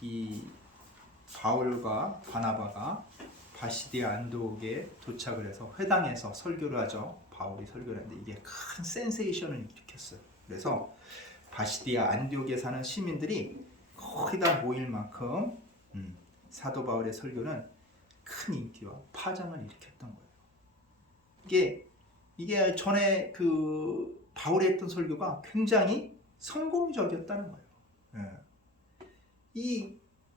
이 바울과 바나바가 바시디아 안디옥에 도착을 해서 회당에서 설교를 하죠. 바울이 설교를 하는데 이게 큰 센세이션을 일으켰어요. 그래서 바시디아 안디옥에 사는 시민들이 거의 다 모일 만큼 사도 바울의 설교는 큰 인기와 파장을 일으켰던 거예요. 이게 전에 그 바울이 했던 설교가 굉장히 성공적이었다는 거예요. 이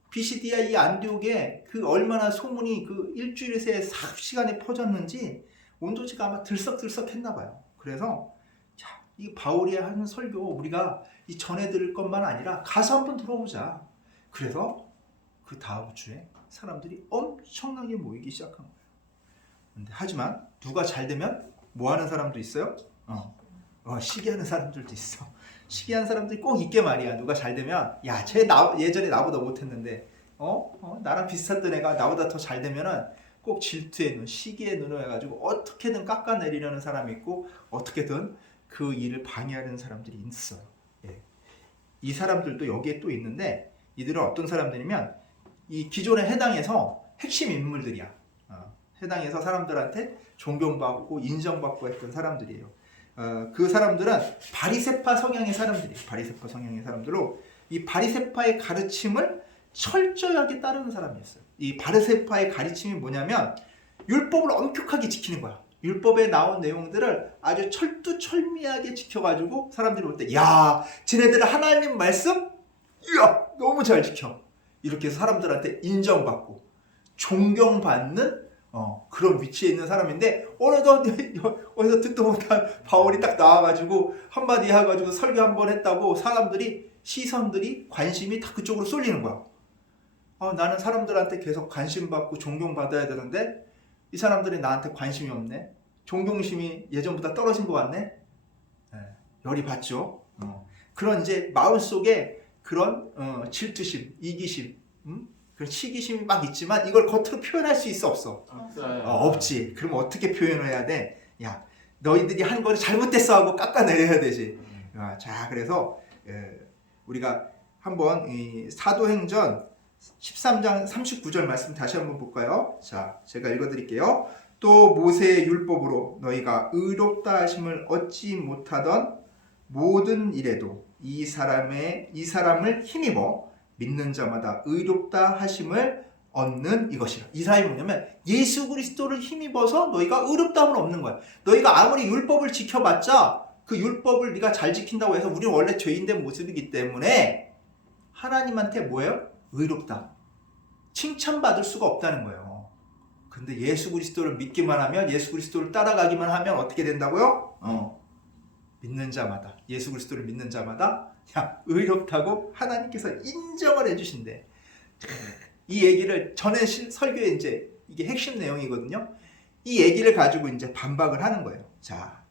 비시디아 이 안디옥에 그 얼마나 소문이 그 일주일에 40시간에 퍼졌는지 온도지가 아마 들썩들썩했나 봐요. 그래서 이 바울이 하는 설교 우리가 이 전해 들을 것만 아니라 가서 한번 들어보자. 그래서 그 다음 주에 사람들이 엄청나게 모이기 시작한 거예요. 근데 하지만 누가 잘 되면 뭐 하는 사람도 있어요? 시기하는 사람들도 있어. 시기한 사람들이 꼭 있게 말이야. 누가 잘 되면 야, 쟤 예전에 나보다 못했는데 나랑 비슷했던 애가 나보다 더 잘 되면은 꼭 질투의 눈, 시기의 눈을 해가지고 어떻게든 깎아내리려는 사람이 있고 어떻게든 그 일을 방해하는 사람들이 있어요. 이 사람들도 여기에 또 있는데 이들은 어떤 사람들이면 이 기존의 해당에서 핵심 인물들이야. 해당에서 사람들한테 존경받고 인정받고 했던 사람들이에요. 그 사람들은 바리새파 성향의 사람들이에요. 바리새파 성향의 사람들로 이 바리새파의 가르침을 철저하게 따르는 사람이었어요. 이 바리새파의 가르침이 뭐냐면 율법을 엄격하게 지키는 거야. 율법에 나온 내용들을 아주 철두철미하게 지켜가지고 사람들이 볼 때 야, 쟤네들은 하나님 말씀 이야 너무 잘 지켜. 이렇게 해서 사람들한테 인정받고 존경받는 그런 위치에 있는 사람인데 어느덧 어디서 듣도 못한 바울이 딱 나와가지고 한마디 해가지고 설교 한번 했다고 사람들이 시선들이 관심이 다 그쪽으로 쏠리는 거야. 나는 사람들한테 계속 관심받고 존경받아야 되는데 이 사람들이 나한테 관심이 없네. 존경심이 예전보다 떨어진 것 같네. 열이 받죠. 그런 이제 마음속에 그런 질투심, 이기심, 그런 시기심이 막 있지만 이걸 겉으로 표현할 수 있어 없어? 없지. 그럼 어떻게 표현을 해야 돼? 야, 너희들이 한 거를 잘못됐어 하고 깎아내려야 되지. 자, 그래서 우리가 한번 이 사도행전 13장 39절 말씀 다시 한번 볼까요? 자, 제가 읽어드릴게요. 또 모세의 율법으로 너희가 의롭다 하심을 얻지 못하던 모든 일에도 이 사람을 힘입어 믿는 자마다 의롭다 하심을 얻는 이것이라. 이 사람이 뭐냐면 예수 그리스도를 힘입어서 너희가 의롭다함은 없는 거야. 너희가 아무리 율법을 지켜봤자 그 율법을 네가 잘 지킨다고 해서 우리는 원래 죄인된 모습이기 때문에 하나님한테 뭐예요? 의롭다. 칭찬받을 수가 없다는 거예요. 근데 예수 그리스도를 믿기만 하면 예수 그리스도를 따라가기만 하면 어떻게 된다고요? 믿는 자마다 예수 그리스도를 믿는 자마다 의롭다고 하나님께서 인정을 해주신대. 이 얘기를 전에 설교에 이제 이게 핵심 내용이거든요. 이 얘기를 가지고 이제 반박을 하는 거예요. 자,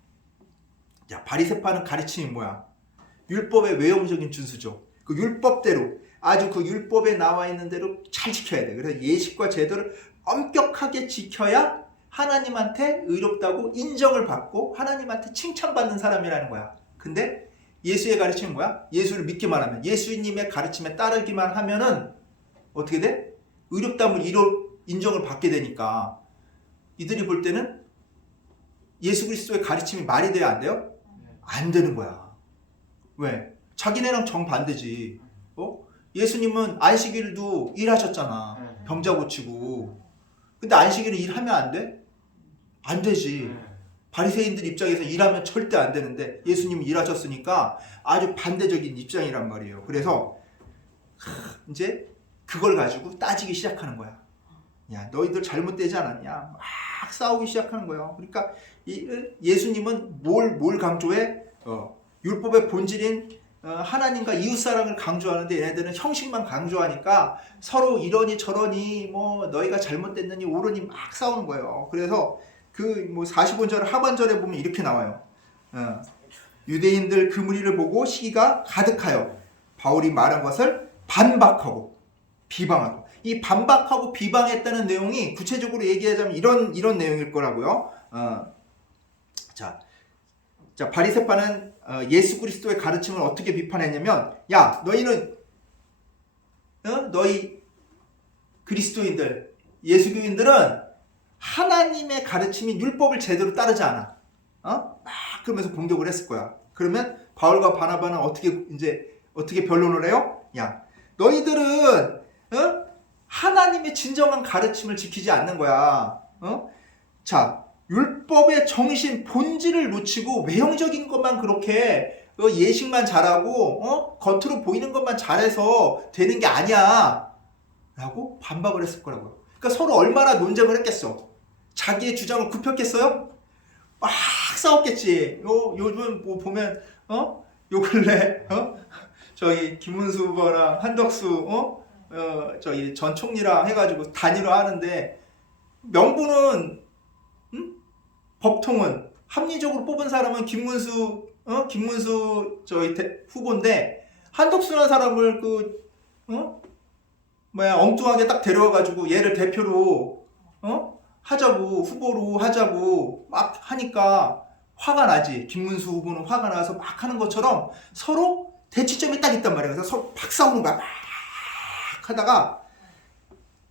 바리새파는 가르침이 뭐야? 율법의 외형적인 준수죠. 그 율법대로 아주 그 율법에 나와 있는 대로 잘 지켜야 돼. 그래서 예식과 제도를 엄격하게 지켜야 하나님한테 의롭다고 인정을 받고 하나님한테 칭찬받는 사람이라는 거야. 근데 예수의 가르침이 뭐야? 예수를 믿기만 하면, 예수님의 가르침에 따르기만 하면은 어떻게 돼? 의롭다면 인정을 받게 되니까 이들이 볼 때는 예수 그리스도의 가르침이 말이 돼야 안 돼요? 안 되는 거야. 왜? 자기네랑 정반대지. 예수님은 안식일도 일하셨잖아. 병자 고치고. 근데 안식일은 일하면 안 돼? 안 되지. 바리새인들 입장에서 일하면 절대 안 되는데 예수님이 일하셨으니까 아주 반대적인 입장이란 말이에요. 그래서 이제 그걸 가지고 따지기 시작하는 거야. 야, 너희들 잘못되지 않았냐? 막 싸우기 시작하는 거예요. 그러니까 예수님은 뭘 강조해? 율법의 본질인 하나님과 이웃사랑을 강조하는데 얘네들은 형식만 강조하니까 서로 이러니 저러니 뭐 너희가 잘못됐느니 옳으니 막 싸우는 거예요. 그래서 그 45절 하반절에 보면 이렇게 나와요. 유대인들 그 무리를 보고 시기가 가득하여 바울이 말한 것을 반박하고 비방하고. 이 반박하고 비방했다는 내용이 구체적으로 얘기하자면 이런 내용일 거라고요. 자, 바리새파는 예수 그리스도의 가르침을 어떻게 비판했냐면, 야, 너희는 너희 그리스도인들, 예수교인들은 하나님의 가르침인 율법을 제대로 따르지 않아. 막 그러면서 공격을 했을 거야. 그러면 바울과 바나바는 어떻게 변론을 해요? 야, 너희들은 하나님의 진정한 가르침을 지키지 않는 거야. 자, 율법의 정신, 본질을 놓치고 외형적인 것만 그렇게 예식만 잘하고 겉으로 보이는 것만 잘해서 되는 게 아니야 라고 반박을 했을 거라고요. 그러니까 서로 얼마나 논쟁을 했겠어. 자기의 주장을 굽혔겠어요? 막 싸웠겠지. 요즘 뭐 보면 요 근래 저희 김문수 후보랑 한덕수 저희 전 총리랑 해가지고 단일화 하는데 명분은 법통은 합리적으로 뽑은 사람은 김문수 저희 후보인데 한덕수라는 사람을 엉뚱하게 딱 데려와가지고 얘를 대표로 후보로 하자고 막 하니까 화가 나지. 김문수 후보는 화가 나서 막 하는 것처럼 서로 대치점이 딱 있단 말이야. 그래서 서로 막 싸우는 거야. 막 하다가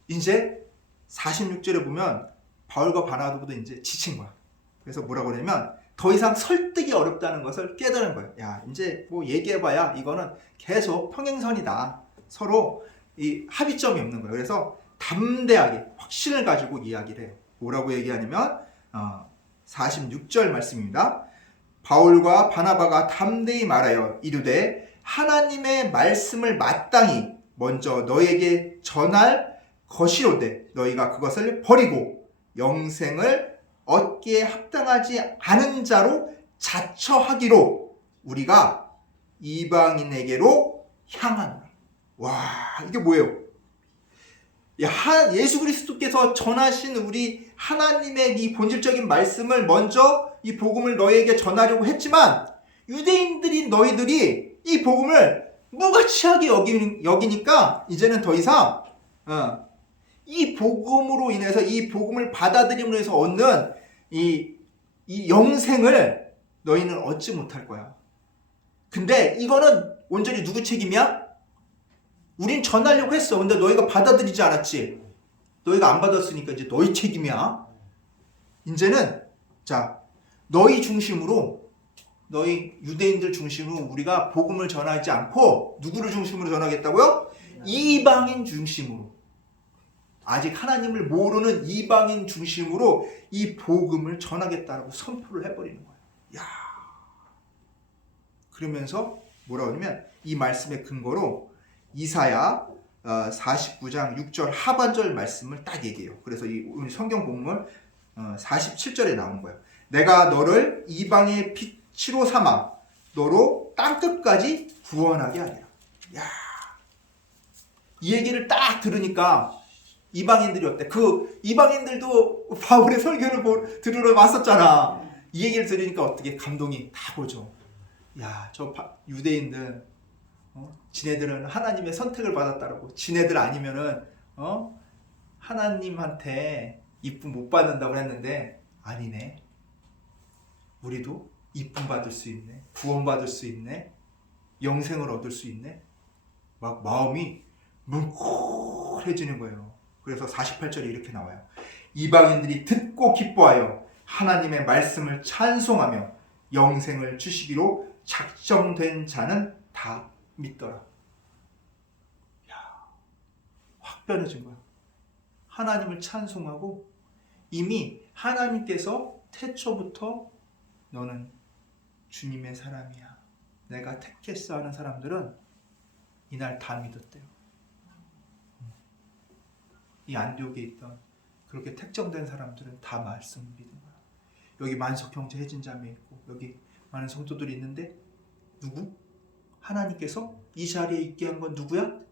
이제 46절에 보면 바울과 바나바도 이제 지친 거야. 그래서 뭐라고 그러냐면 더 이상 설득이 어렵다는 것을 깨달은 거예요. 야, 이제 뭐 얘기해봐야 이거는 계속 평행선이다. 서로 이 합의점이 없는 거예요. 그래서 담대하게 확신을 가지고 이야기를 해요. 뭐라고 얘기하냐면 46절 말씀입니다. 바울과 바나바가 담대히 말하여 이르되 하나님의 말씀을 마땅히 먼저 너에게 전할 것이로되 너희가 그것을 버리고 영생을 얻기에 합당하지 않은 자로 자처하기로 우리가 이방인에게로 향하노라. 와, 이게 뭐예요? 예수 그리스도께서 전하신 우리 하나님의 이 본질적인 말씀을 먼저 이 복음을 너희에게 전하려고 했지만 유대인들인 너희들이 이 복음을 무가치하게 여기니까 이제는 더 이상 이 복음으로 인해서 이 복음을 받아들임으로 해서 얻는 이 영생을 너희는 얻지 못할 거야. 근데 이거는 온전히 누구 책임이야? 우린 전하려고 했어. 근데 너희가 받아들이지 않았지. 너희가 안 받았으니까 이제 너희 책임이야. 이제는 자, 너희 중심으로, 너희 유대인들 중심으로 우리가 복음을 전하지 않고 누구를 중심으로 전하겠다고요? 이방인 중심으로. 아직 하나님을 모르는 이방인 중심으로 이 복음을 전하겠다라고 선포를 해버리는 거예요. 야, 그러면서 뭐라고 하냐면 이 말씀의 근거로 이사야 49장 6절 하반절 말씀을 딱 얘기해요. 그래서 이 성경 본문 47절에 나오는 거예요. 내가 너를 이방의 빛으로 삼아 너로 땅끝까지 구원하게 하리라. 야, 이 얘기를 딱 들으니까 이방인들이 어때? 그 이방인들도 바울의 설교를 들으러 왔었잖아. 이 얘기를 들으니까 어떻게 감동이 다 보죠. 야, 저 유대인들 지네들은 하나님의 선택을 받았다라고. 지네들 아니면은 하나님한테 이쁨 못 받는다고 했는데 아니네. 우리도 이쁨 받을 수 있네. 구원 받을 수 있네. 영생을 얻을 수 있네. 막 마음이 뭉클해지는 거예요. 그래서 48절에 이렇게 나와요. 이방인들이 듣고 기뻐하여 하나님의 말씀을 찬송하며 영생을 주시기로 작정된 자는 다 믿더라. 야, 확 변해진 거야. 하나님을 찬송하고 이미 하나님께서 태초부터 너는 주님의 사람이야. 내가 택했어 하는 사람들은 이날 다 믿었대요. 이 안디옥에 있던 그렇게 택정된 사람들은 다 말씀을 믿은 거야. 여기 만석 형제 혜진 자매 있고 여기 많은 성도들이 있는데 누구? 하나님께서 이 자리에 있게 한 건 누구야?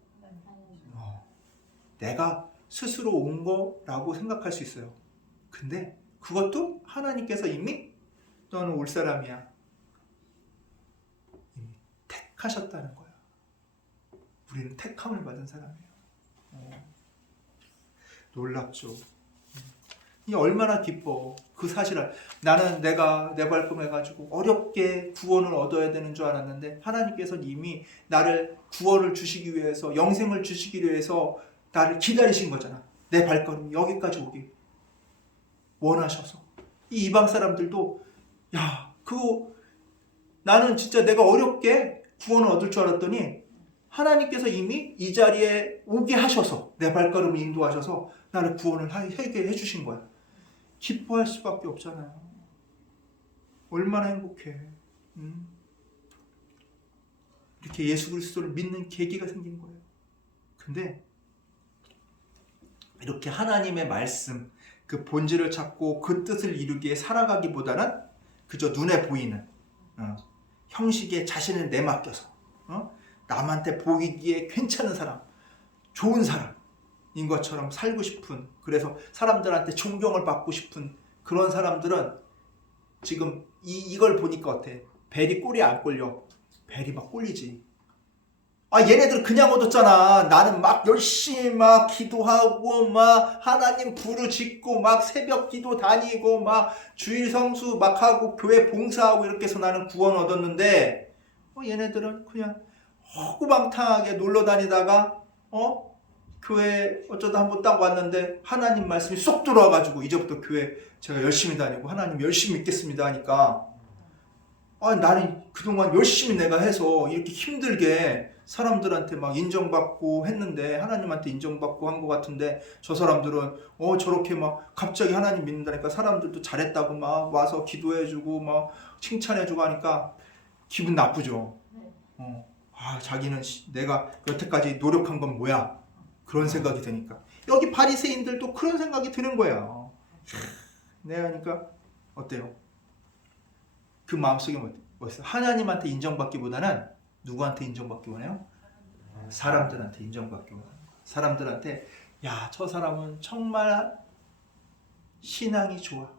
내가 스스로 온 거라고 생각할 수 있어요. 근데 그것도 하나님께서 이미 너는 올 사람이야. 이미 택하셨다는 거야. 우리는 택함을 받은 사람이에요. 놀랍죠. 이 얼마나 기뻐. 그 사실을 나는 내가 내 발꿈 해가지고 어렵게 구원을 얻어야 되는 줄 알았는데 하나님께서는 이미 나를 구원을 주시기 위해서 영생을 주시기 위해서 나를 기다리신 거잖아. 내 발걸음이 여기까지 오기 원하셔서. 이 이방 사람들도 야 그거 나는 진짜 내가 어렵게 구원을 얻을 줄 알았더니 하나님께서 이미 이 자리에 오게 하셔서 내 발걸음을 인도하셔서 나를 구원을 하게 해주신 거야. 기뻐할 수밖에 없잖아요. 얼마나 행복해. 이렇게 예수 그리스도를 믿는 계기가 생긴 거예요. 근데 이렇게 하나님의 말씀, 그 본질을 찾고 그 뜻을 이루기에 살아가기보다는 그저 눈에 보이는 형식에 자신을 내맡겨서 남한테 보이기에 괜찮은 사람, 좋은 사람인 것처럼 살고 싶은, 그래서 사람들한테 존경을 받고 싶은 그런 사람들은 지금 이걸 보니까 어때? 벨이 꼴이 안 꼴려. 벨이 막 꼴리지. 아 얘네들 그냥 얻었잖아. 나는 막 열심히 막 기도하고 막 하나님 부르짖고 막 새벽 기도 다니고 막 주일 성수 막 하고 교회 봉사하고 이렇게 해서 나는 구원 얻었는데 얘네들은 그냥 허구방탕하게 놀러 다니다가 교회 어쩌다 한번 딱 왔는데 하나님 말씀이 쏙 들어와가지고 이제부터 교회 제가 열심히 다니고 하나님 열심히 믿겠습니다 하니까 나는 그동안 열심히 내가 해서 이렇게 힘들게 사람들한테 막 인정받고 했는데 하나님한테 인정받고 한 것 같은데 저 사람들은 저렇게 막 갑자기 하나님 믿는다니까 사람들도 잘했다고 막 와서 기도해주고 막 칭찬해주고 하니까 기분 나쁘죠. 자기는 내가 여태까지 노력한 건 뭐야? 그런 생각이 드니까 여기 바리새인들도 그런 생각이 드는 거야. 내가 하니까 어때요? 그 마음속에 뭐였어? 하나님한테 인정받기보다는 누구한테 인정받기 원해요? 사람들한테 인정받기 원해요. 사람들한테 야, 저 사람은 정말 신앙이 좋아.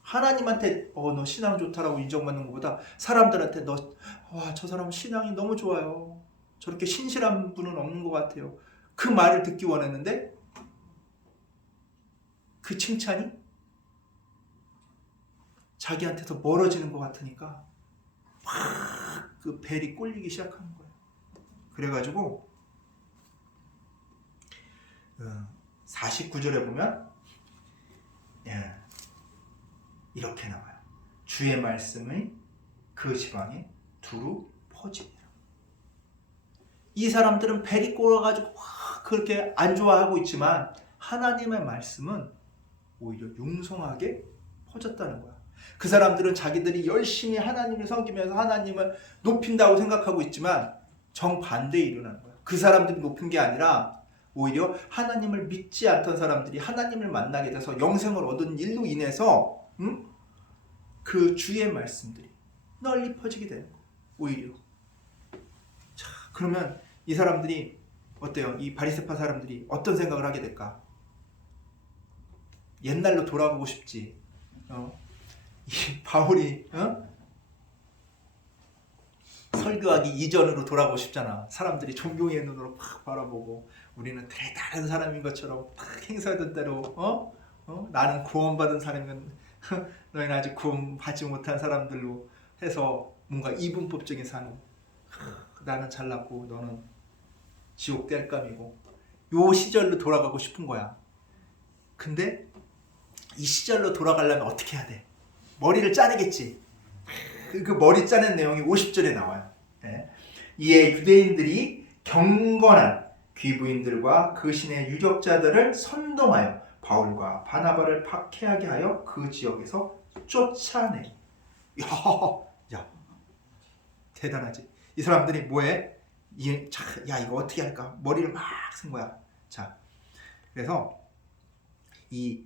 하나님한테 너 신앙 좋다라고 인정받는 것보다 사람들한테 저 사람은 신앙이 너무 좋아요. 저렇게 신실한 분은 없는 것 같아요. 그 말을 듣기 원했는데 그 칭찬이 자기한테 더 멀어지는 것 같으니까 막 그 벨이 꼴리기 시작하는 거예요. 그래가지고 49절에 보면 이렇게 나와요. 주의 말씀이 그 지방에 두루 퍼지니라. 이 사람들은 벨이 꼴아가지고 그렇게 안 좋아하고 있지만 하나님의 말씀은 오히려 융성하게 퍼졌다는 거야. 그 사람들은 자기들이 열심히 하나님을 섬기면서 하나님을 높인다고 생각하고 있지만 정반대에 일어나는 거야. 그 사람들이 높은 게 아니라 오히려 하나님을 믿지 않던 사람들이 하나님을 만나게 돼서 영생을 얻은 일로 인해서 그 주의 말씀들이 널리 퍼지게 되는 거야. 오히려. 자, 그러면 이 사람들이 어때요? 이 바리새파 사람들이 어떤 생각을 하게 될까? 옛날로 돌아가고 싶지. 이 바울이 설교하기 이전으로 돌아가고 싶잖아. 사람들이 존경의 눈으로 팍 바라보고 우리는 대단한 사람인 것처럼 팍 행사하던 대로 나는 구원받은 사람이면 너희는 아직 구원받지 못한 사람들로 해서 뭔가 이분법적인 삶. 나는 잘났고 너는 지옥 뗄감이고 요 시절로 돌아가고 싶은 거야. 근데 이 시절로 돌아가려면 어떻게 해야 돼? 머리를 짜내겠지. 그 머리 짜낸 내용이 50절에 나와요. 이에 유대인들이 경건한 귀부인들과 그 신의 유력자들을 선동하여 바울과 바나바를 박해하게 하여 그 지역에서 쫓아내. 야, 대단하지. 이 사람들이 뭐해? 야, 이거 어떻게 할까? 머리를 막 쓴 거야. 자, 그래서 이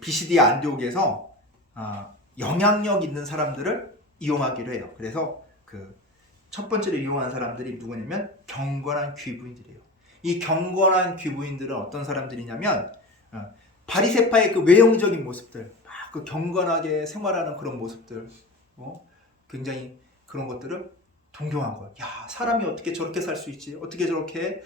비시디아 안디옥에서 영향력 있는 사람들을 이용하기로 해요. 그래서 그 첫 번째로 이용한 사람들이 누구냐면 경건한 귀부인들이에요. 이 경건한 귀부인들은 어떤 사람들이냐면 바리새파의 그 외형적인 모습들, 막 그 경건하게 생활하는 그런 모습들, 굉장히 그런 것들을 동경한 거예요. 야, 사람이 어떻게 저렇게 살 수 있지? 어떻게 저렇게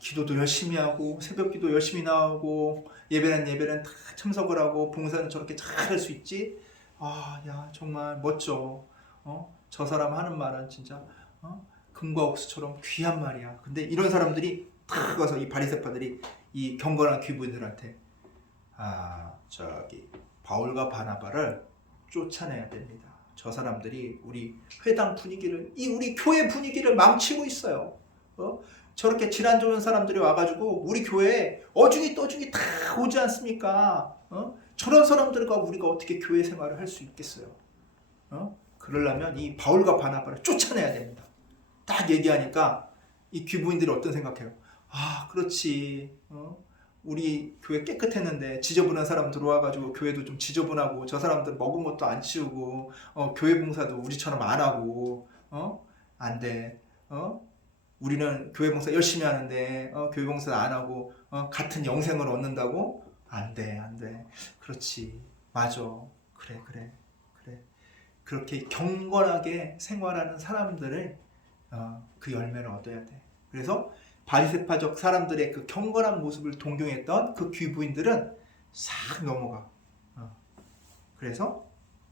기도도 열심히 하고 새벽기도 열심히 나오고 예배는 다 참석을 하고 봉사는 저렇게 잘 할 수 있지? 야 정말 멋져. 저 사람 하는 말은 진짜 금과 옥수처럼 귀한 말이야. 근데 이런 사람들이 탁 가서 이 바리새파들이 이 경건한 귀부인들한테 저기 바울과 바나바를 쫓아내야 됩니다. 저 사람들이 우리 회당 분위기를, 우리 교회 분위기를 망치고 있어요. 저렇게 질환 좋은 사람들이 와가지고 우리 교회에 어중이 떠중이 다 오지 않습니까? 저런 사람들과 우리가 어떻게 교회 생활을 할 수 있겠어요? 그러려면 이 바울과 바나바를 쫓아내야 됩니다. 딱 얘기하니까 이 귀부인들이 어떤 생각해요? 그렇지. 우리 교회 깨끗했는데 지저분한 사람 들어와가지고 교회도 좀 지저분하고 저 사람들 먹은 것도 안 치우고 교회 봉사도 우리처럼 안 하고 안 돼. 우리는 교회 봉사 열심히 하는데 교회 봉사 안 하고 같은 영생을 얻는다고? 안 돼. 그렇지. 맞아. 그래. 그렇게 경건하게 생활하는 사람들을 그 열매를 얻어야 돼. 그래서 바리새파적 사람들의 그 경건한 모습을 동경했던 그 귀부인들은 싹 넘어가. 그래서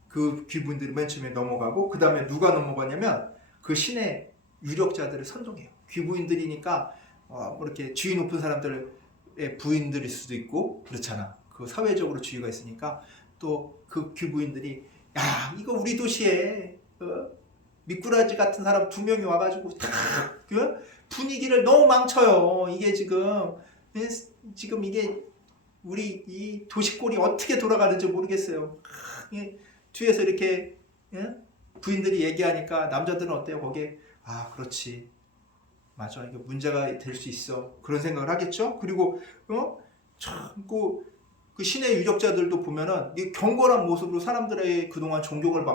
그 귀부인들이 맨 처음에 넘어가고 그 다음에 누가 넘어가냐면 그 신의 유력자들을 선동해요. 귀부인들이니까 이렇게 지위 높은 사람들의 부인들일 수도 있고 그렇잖아. 그 사회적으로 지위가 있으니까 또 그 귀부인들이 이거 우리 도시에 미꾸라지 같은 사람 2명이 와가지고 그 분위기를 너무 망쳐요. 이게 지금 이게 우리 이 도시꼴이 어떻게 돌아가는지 모르겠어요. 뒤에서 이렇게 부인들이 얘기하니까 남자들은 어때요? 거기에 그렇지. 맞아. 이게 문제가 될 수 있어. 그런 생각을 하겠죠? 그리고 그 신의 유력자들도 보면은 이 경건한 모습으로 사람들의 그동안 존경을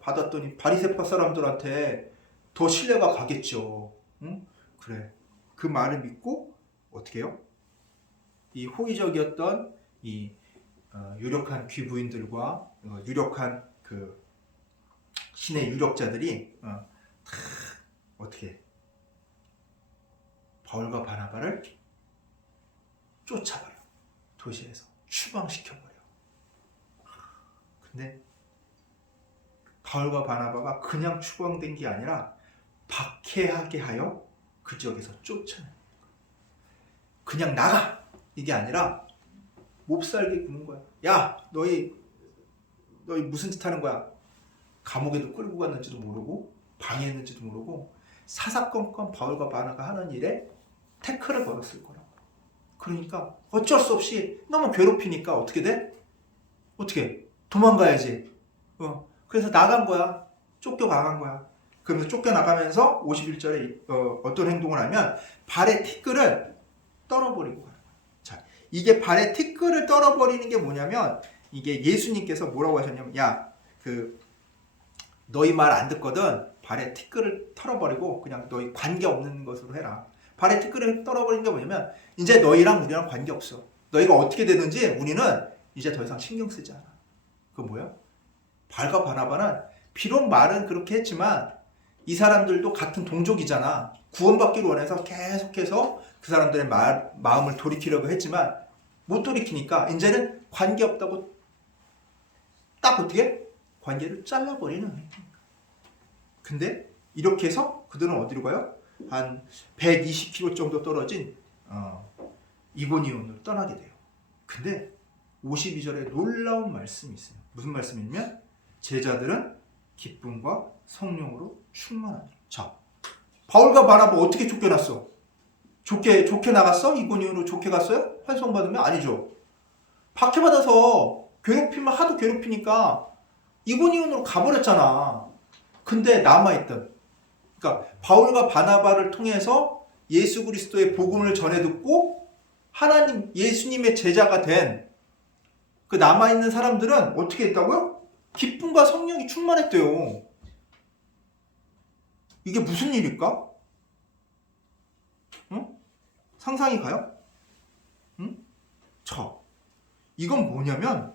받았더니 바리새파 사람들한테 더 신뢰가 가겠죠. 그래. 그 말을 믿고 어떻게 해요? 이 호의적이었던 이 유력한 귀부인들과 유력한 그 신의 유력자들이 어떻게 해? 바울과 바나바를 쫓아버려. 도시에서 추방시켜버려. 근데 바울과 바나바가 그냥 추방된 게 아니라 박해하게 하여 그 지역에서 쫓아내는 거야. 그냥 나가! 이게 아니라 몹살게 구는 거야. 야! 너희 무슨 짓 하는 거야? 감옥에도 끌고 갔는지도 모르고 방해했는지도 모르고 사사건건 바울과 바나바가 하는 일에 태클을 걸었을 거라고. 그러니까 어쩔 수 없이 너무 괴롭히니까 어떻게 돼? 도망가야지. 그래서 나간 거야. 쫓겨나간 거야. 그러면서 쫓겨나가면서 51절에 어떤 행동을 하면 발의 티끌을 떨어버리고 가는 거야. 자, 이게 발의 티끌을 떨어버리는 게 뭐냐면 이게 예수님께서 뭐라고 하셨냐면 너희 말 안 듣거든 발의 티끌을 털어버리고 그냥 너희 관계없는 것으로 해라. 발의 티끌을 떨어버리는 게 뭐냐면 이제 너희랑 우리랑 관계없어. 너희가 어떻게 되든지 우리는 이제 더 이상 신경 쓰지 않아. 그건 뭐야? 바울과 바나바는 비록 말은 그렇게 했지만 이 사람들도 같은 동족이잖아. 구원받기를 원해서 계속해서 그 사람들의 마음을 돌이키려고 했지만 못 돌이키니까 이제는 관계없다고 딱 어떻게? 관계를 잘라버리는. 근데 이렇게 해서 그들은 어디로 가요? 한 120km 정도 떨어진 이고니온으로 떠나게 돼요. 근데 52절에 놀라운 말씀이 있어요. 무슨 말씀이냐면 제자들은 기쁨과 성령으로 충만하니. 자, 바울과 바나바 어떻게 쫓겨났어? 좋게 나갔어? 이고니온으로 좋게 갔어요? 환송받으면? 아니죠. 박해받아서 괴롭히면 하도 괴롭히니까 이고니온으로 가버렸잖아. 근데 남아있던, 그러니까 바울과 바나바를 통해서 예수 그리스도의 복음을 전해 듣고 하나님 예수님의 제자가 된 그 남아있는 사람들은 어떻게 했다고요? 기쁨과 성령이 충만했대요. 이게 무슨 일일까? 응? 상상이 가요? 응? 자, 이건 뭐냐면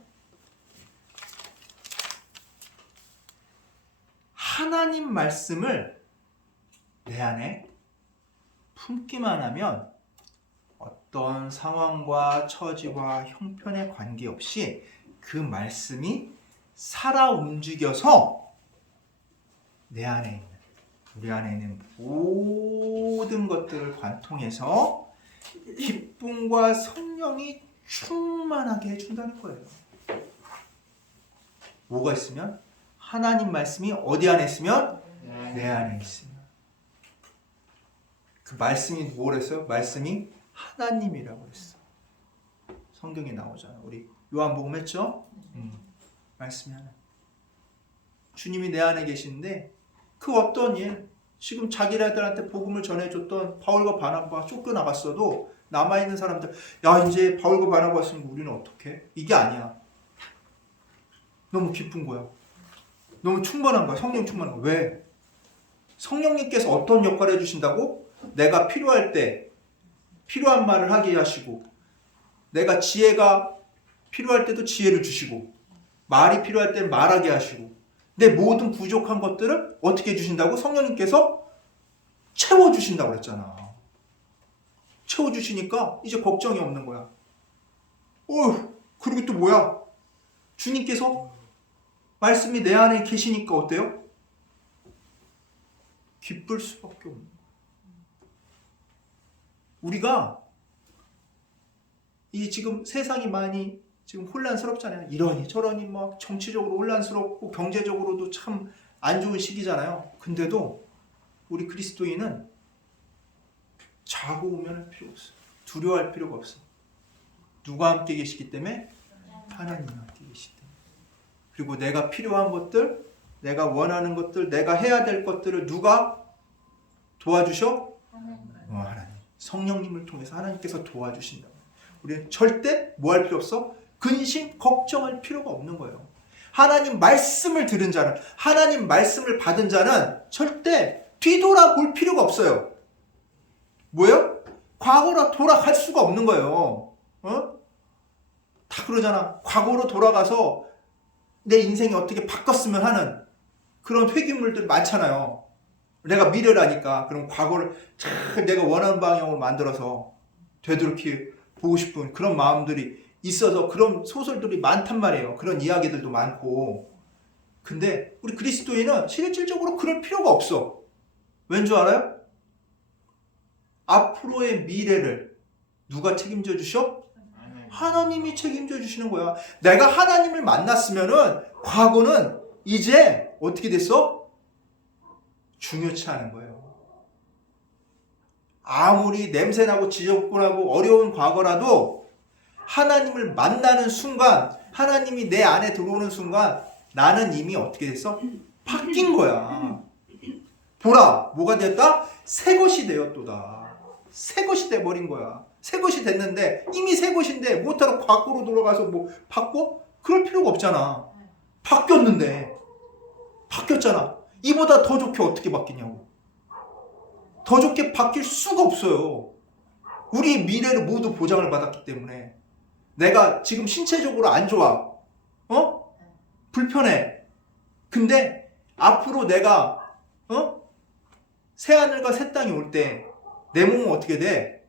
하나님 말씀을 내 안에 품기만 하면 어떤 상황과 처지와 형편에 관계없이 그 말씀이 살아 움직여서 내 안에 있는, 우리 안에 있는 모든 것들을 관통해서 기쁨과 성령이 충만하게 해준다는 거예요. 뭐가 있으면? 하나님 말씀이 어디 안에 있으면? 내 안에 있으면. 그 말씀이 뭐랬어요? 말씀이 하나님이라고 했어. 성경에 나오잖아. 우리 요한복음 했죠? 말씀이 하나님. 주님이 내 안에 계시는데 그 어떤 일, 지금 자기네들한테 복음을 전해줬던 바울과 바나바가 쫓겨나갔어도 남아있는 사람들, 야 이제 바울과 바나바였으면 우리는 어떡해? 이게 아니야. 너무 기쁜 거야. 너무 충만한 거야. 성령 충만한 거야. 왜? 성령님께서 어떤 역할을 해주신다고? 내가 필요할 때 필요한 말을 하게 하시고, 내가 지혜가 필요할 때도 지혜를 주시고, 말이 필요할 때는 말하게 하시고, 내 모든 부족한 것들을 어떻게 해주신다고? 성령님께서 채워주신다고 그랬잖아. 채워주시니까 이제 걱정이 없는 거야. 그리고 또 뭐야? 주님께서 말씀이 내 안에 계시니까 어때요? 기쁠 수밖에 없는 거야. 우리가 이 지금 세상이 많이 지금 혼란스럽잖아요. 이러니 저러니 막 정치적으로 혼란스럽고 경제적으로도 참 안 좋은 시기잖아요. 근데도 우리 그리스도인은 자고 우면할 필요 없어. 두려워할 필요가 없어. 누가 함께 계시기 때문에? 하나님이 함께 계시기 때문에. 그리고 내가 필요한 것들, 내가 원하는 것들, 내가 해야 될 것들을 누가 도와주셔? 하나님. 성령님을 통해서 하나님께서 도와주신다. 우리는 절대 뭐 할 필요 없어? 근심, 걱정할 필요가 없는 거예요. 하나님 말씀을 들은 자는, 하나님 말씀을 받은 자는 절대 뒤돌아볼 필요가 없어요. 뭐예요? 과거로 돌아갈 수가 없는 거예요. 다 그러잖아. 과거로 돌아가서 내 인생이 어떻게 바꿨으면 하는 그런 회귀물들 많잖아요. 내가 미래를 아니까 그럼 과거를 잘 내가 원하는 방향으로 만들어서 되도록이 보고 싶은 그런 마음들이 있어서 그런 소설들이 많단 말이에요. 그런 이야기들도 많고. 근데 우리 그리스도인은 실질적으로 그럴 필요가 없어. 왠 줄 알아요? 앞으로의 미래를 누가 책임져 주셔? 하나님이 책임져 주시는 거야. 내가 하나님을 만났으면은 과거는 이제 어떻게 됐어? 중요치 않은 거예요. 아무리 냄새나고 지저분하고 어려운 과거라도 하나님을 만나는 순간, 하나님이 내 안에 들어오는 순간 나는 이미 어떻게 됐어? 바뀐 거야. 보라, 뭐가 됐다? 새 것이 되었도다. 새 것이 돼버린 거야. 새 것이 됐는데 이미 새 것인데 못하러 과거로 돌아가서 뭐 바꿔? 그럴 필요가 없잖아. 바뀌었는데. 바뀌었잖아. 이보다 더 좋게 어떻게 바뀌냐고. 더 좋게 바뀔 수가 없어요. 우리 미래를 모두 보장을 받았기 때문에. 내가 지금 신체적으로 안 좋아. 불편해. 근데 앞으로 내가 새하늘과 새 땅이 올 때 내 몸은 어떻게 돼?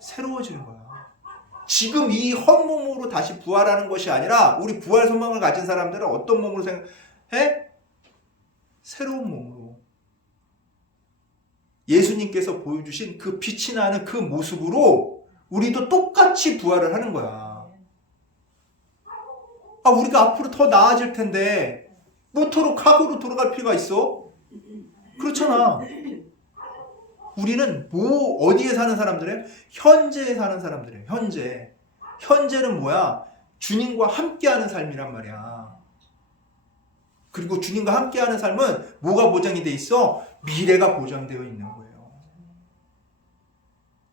새로워지는 거야. 지금 이 헛몸으로 다시 부활하는 것이 아니라 우리 부활 소망을 가진 사람들은 어떤 몸으로 생각해? 새로운 몸으로. 예수님께서 보여주신 그 빛이 나는 그 모습으로 우리도 똑같이 부활을 하는 거야. 우리가 앞으로 더 나아질 텐데 모토로 과거로 돌아갈 필요가 있어? 그렇잖아. 우리는 어디에 사는 사람들이에요? 현재에 사는 사람들이에요. 현재. 현재는 뭐야? 주님과 함께하는 삶이란 말이야. 그리고 주님과 함께하는 삶은 뭐가 보장이 돼 있어? 미래가 보장되어 있는 거예요.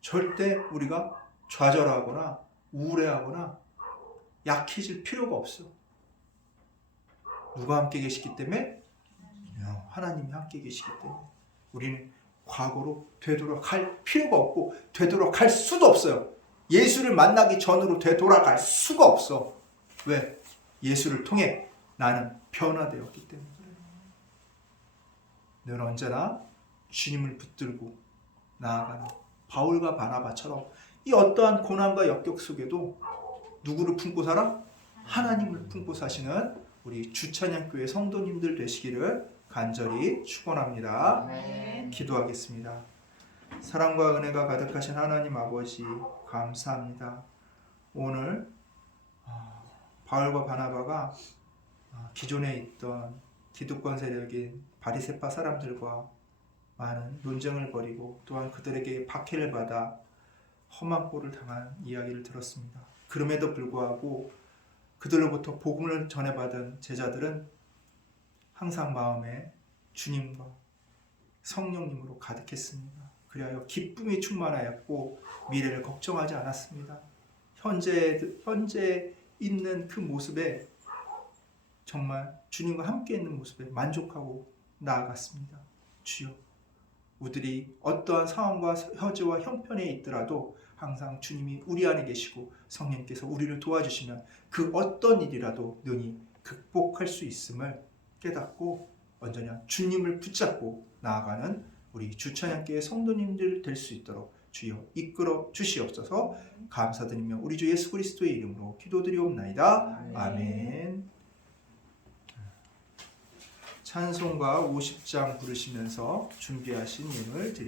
절대 우리가 좌절하거나 우울해하거나 약해질 필요가 없어. 누가 함께 계시기 때문에? 하나님이 함께 계시기 때문에. 우리는 과거로 되돌아갈 필요가 없고 되돌아갈 수도 없어요. 예수를 만나기 전으로 되돌아갈 수가 없어. 왜? 예수를 통해 나는 변화되었기 때문에. 늘 언제나 주님을 붙들고 나아가는 바울과 바나바처럼 이 어떠한 고난과 역경 속에도 누구를 품고 살아? 하나님을 품고 사시는 우리 주찬양교회 성도님들 되시기를 간절히 축원합니다. 아멘. 기도하겠습니다. 사랑과 은혜가 가득하신 하나님 아버지 감사합니다. 오늘 바울과 바나바가 기존에 있던 기득권 세력인 바리새파 사람들과 많은 논쟁을 벌이고 또한 그들에게 박해를 받아 험한 꼴을 당한 이야기를 들었습니다. 그럼에도 불구하고 그들로부터 복음을 전해받은 제자들은 항상 마음에 주님과 성령님으로 가득했습니다. 그리하여 기쁨이 충만하였고 미래를 걱정하지 않았습니다. 현재 있는 그 모습에 정말 주님과 함께 있는 모습에 만족하고 나아갔습니다. 주여, 우리들이 어떠한 상황과 처지와 형편에 있더라도 항상 주님이 우리 안에 계시고 성령께서 우리를 도와주시면 그 어떤 일이라도 능히 극복할 수 있음을 깨닫고 언제나 주님을 붙잡고 나아가는 우리 주찬양교회 성도님들 될 수 있도록 주여 이끌어 주시옵소서. 감사드리며 우리 주 예수 그리스도의 이름으로 기도드리옵나이다. 아멘. 찬송가 50장 부르시면서 준비하신 예물 드리겠습니다.